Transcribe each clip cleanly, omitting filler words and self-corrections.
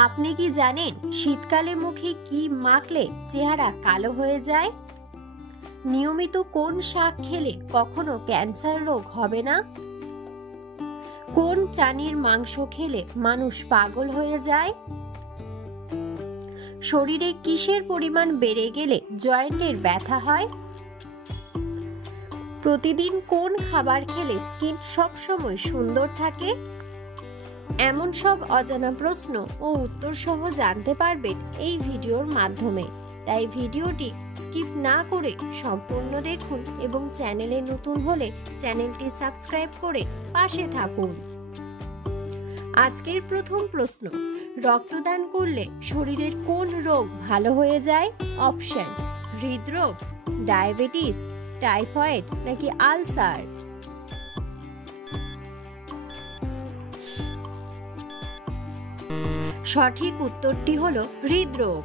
আপনি কি জানেন শীতকালে মুখে কি মাখলে চেহারা কালো হয়ে যায়? নিয়মিত কোন শাক খেলে কখনো ক্যান্সার রোগ হবে না? কোন প্রাণীর মাংস খেলে মানুষ পাগল হয়ে যায়? শরীরে কিসের পরিমাণ বেড়ে গেলে জয়েন্টের ব্যথা হয়? প্রতিদিন কোন খাবার খেলে স্কিন সবসময় সুন্দর থাকে? এমন সব অজানা প্রশ্ন ও উত্তর সহ জানতে পারবেন এই ভিডিওর মাধ্যমে। তাই ভিডিওটি স্কিপ না করে সম্পূর্ণ দেখুন এবং চ্যানেলে নতুন হলে চ্যানেলটি সাবস্ক্রাইব করে পাশে থাকুন। আজকের প্রথম প্রশ্ন, রক্তদান করলে শরীরের কোন রোগ ভালো হয়ে যায়? অপশন: হৃদরোগ, ডায়াবেটিস, টাইফয়েড নাকি আলসার? সঠিক উত্তরটি হলো হৃদরোগ।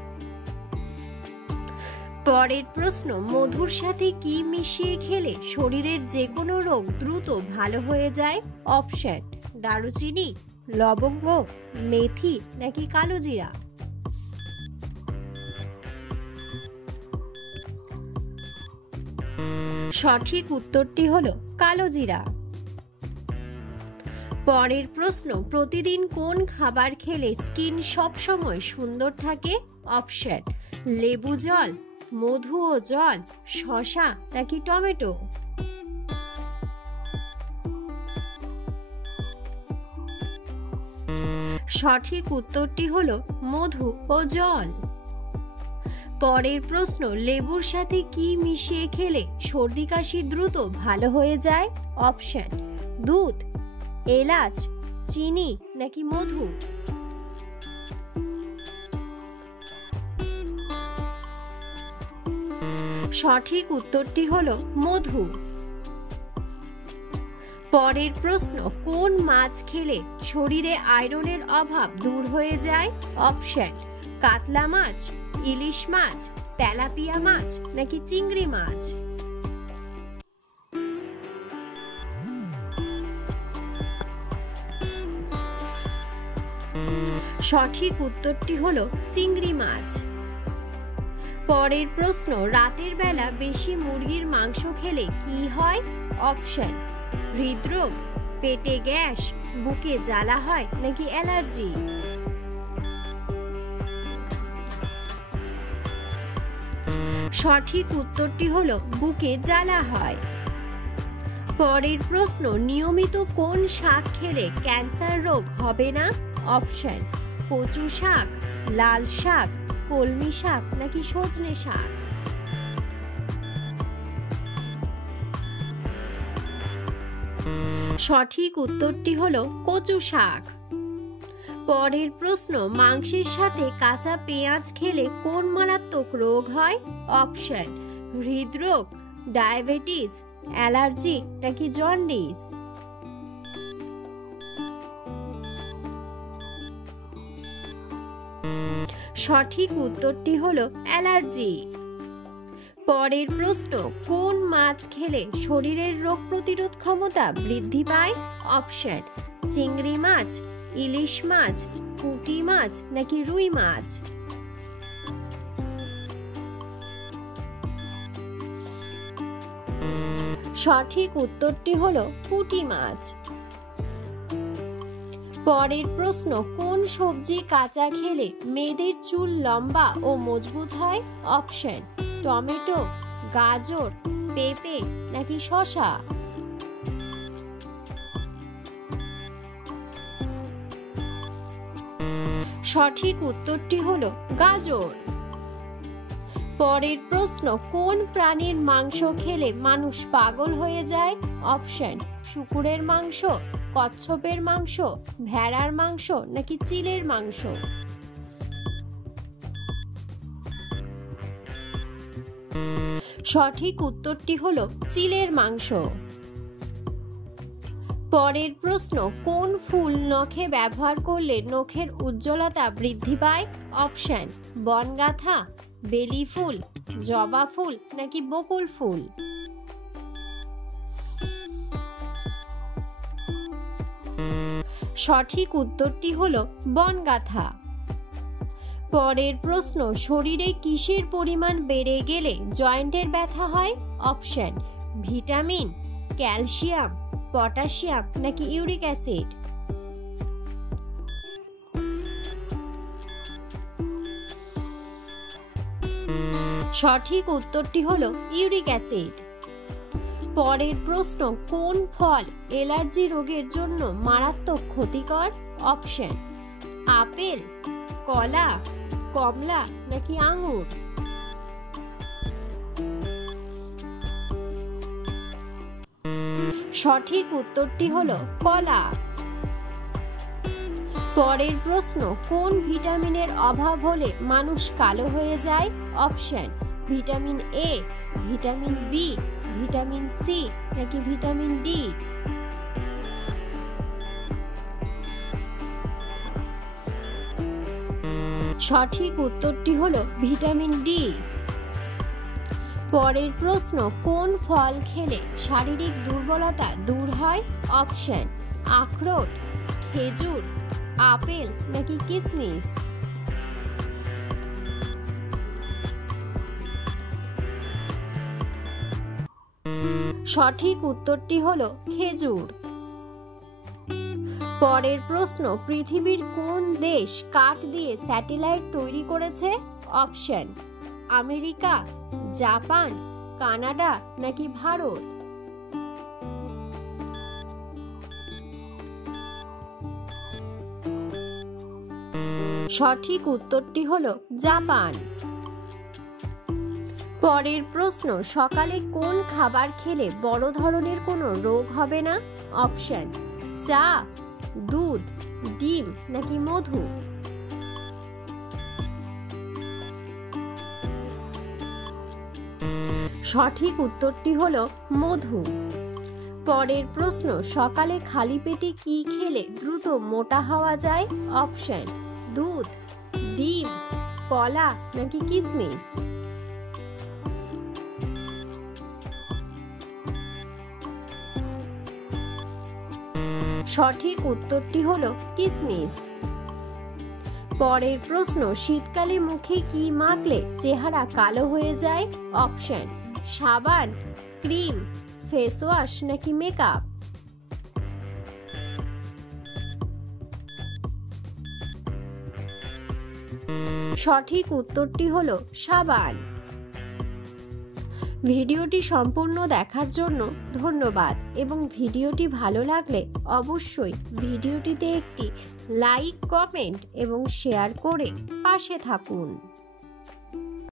পরের প্রশ্ন, মধুর সাথে কি মিশিয়ে খেলে শরীরের যে কোনো রোগ দ্রুত ভালো হয়ে যায়? অপশন: দারুচিনি, লবঙ্গ, মেথি নাকি কালোজিরা? সঠিক উত্তরটি হলো কালোজিরা। পরের প্রশ্ন, প্রতিদিন কোন খাবার খেলে স্কিন সবসময় সুন্দর থাকে? অপশন: লেবু জল, মধু ও জল, শসা নাকি টমেটো? সঠিক উত্তরটি হলো মধু ও জল। পরের প্রশ্ন, লেবুর সাথে কি মিশিয়ে খেলে সর্দি কাশি দ্রুত ভালো হয়ে যায়? অপশন: দুধ, এলাচ, চিনি নাকি মধু? সঠিক উত্তরটি হলো মধু। পরের প্রশ্ন, কোন মাছ খেলে শরীরে আয়রনের অভাব দূর হয়ে যায়? অপশন: কাতলা মাছ, ইলিশ মাছ, তেলাপিয়া মাছ নাকি চিংড়ি মাছ? সঠিক উত্তরটি হলো চিংড়ি মাছ। পরের প্রশ্ন, রাতের বেলা বেশি মুরগির মাংস খেলে কি হয়? অপশন: হৃদরোগ, পেটে গ্যাস, বুকে জ্বালা হয় নাকি অ্যালার্জি? সঠিক উত্তরটি হলো বুকে জ্বালা হয়। পরের প্রশ্ন, নিয়মিত কোন শাক খেলে ক্যান্সার রোগ হবে না? অপশন: কচু শাক, লাল শাক, কলমি শাক নাকি সজনে শাক? সঠিক উত্তরটি হলো কচু শাক। পরের প্রশ্ন, মাংসের সাথে কাঁচা পেঁয়াজ খেলে কোন মারাত্মক রোগ হয়? অপশন: হৃদরোগ, ডায়াবেটিস, অ্যালার্জি নাকি জন্ডিস? সঠিক উত্তরটি হলো অ্যালার্জি। পরের প্রশ্ন, কোন মাছ খেলে শরীরের রোগ প্রতিরোধ ক্ষমতা বৃদ্ধি পায়? অপশন: চিংড়ি মাছ, ইলিশ মাছ, পুঁটি মাছ নাকি রুই মাছ? সঠিক উত্তরটি হলো পুঁটি মাছ। পরের প্রশ্ন, কোন সবজি কাঁচা খেলে মেয়েদের চুল লম্বা ও মজবুত হয়? অপশন: টমেটো, গাজর, পেঁপে নাকি শসা? সঠিক উত্তরটি হলো গাজর। পরের প্রশ্ন, কোন প্রাণীর মাংস খেলে মানুষ পাগল হয়ে যায়? অপশন: শূকরের মাংস, কচ্ছপের মাংস, ভেড়ার মাংস নাকি চিলের মাংস? সঠিক উত্তরটি হলো চিলের মাংস। পরের প্রশ্ন, কোন ফুল নখে ব্যবহার করলে নখের উজ্জ্বলতা বৃদ্ধি পায়? অপশন: বনগাঁথা, বেলি ফুল, জবা ফুল নাকি বকুল ফুল? সঠিক উত্তরটি হলো বনগাঁথা। পরের প্রশ্ন, শরীরে কিসের পরিমাণ বেড়ে গেলে জয়েন্টের ব্যথা হয়? অপশন: ভিটামিন, ক্যালসিয়াম, পটাশিয়াম নাকি ইউরিক অ্যাসিড। সঠিক উত্তরটি হলো ইউরিক অ্যাসিড। পরের প্রশ্ন, কোন ফল অ্যালার্জি রোগের জন্য মারাত্মক ক্ষতিকর? অপশন: আপেল, কলা, কমলা নাকি আঙুর। সঠিক উত্তরটি হলো কলা। পরের প্রশ্ন, কোন ভিটামিনের অভাব হলে মানুষ কালো হয়ে যায়? Option: vitamin A, vitamin B, vitamin C নাকি ভিটামিন ডি। সঠিক উত্তরটি হলো ভিটামিন ডি। পরের প্রশ্ন, কোন ফল খেলে শারীরিক দুর্বলতা দূর হয়? অপশন: আখরোট, খেজুর, আপেল নাকি কিশমিশ। সঠিক উত্তরটি হলো খেজুর। পরের প্রশ্ন, পৃথিবীর কোন দেশ কাঠ দিয়ে স্যাটেলাইট তৈরি করেছে? অপশন: আমেরিকা, জাপান, কানাডা নাকি ভারত। সঠিক উত্তরটি হলো জাপান। পরের প্রশ্ন, সকালে কোন খাবার খেলে বড় ধরনের কোনো রোগ হবে না? অপশন: চা, দুধ, ডিম নাকি মধু। সঠিক উত্তরটি হলো মধু। পরের প্রশ্ন, সকালে খালি পেটে কি খেলে দ্রুত মোটা হওয়া যায়? অপশন: দুধ, ডিম, কলা নাকি কিশমিশ। সঠিক উত্তরটি হলো কিশমিশ। পরের প্রশ্ন, শীতকালে মুখে কি মাখলে চেহারা কালো হয়ে যায়? অপশন: সাবান, ক্রিম, ফেস ওয়াশ নাকি মেকআপ। সঠিক উত্তরটি হলো সাবান। ভিডিওটি সম্পূর্ণ দেখার জন্য ধন্যবাদ এবং ভিডিওটি ভালো লাগলে অবশ্যই ভিডিওটিতে একটি লাইক, কমেন্ট এবং শেয়ার করে পাশে থাকুন।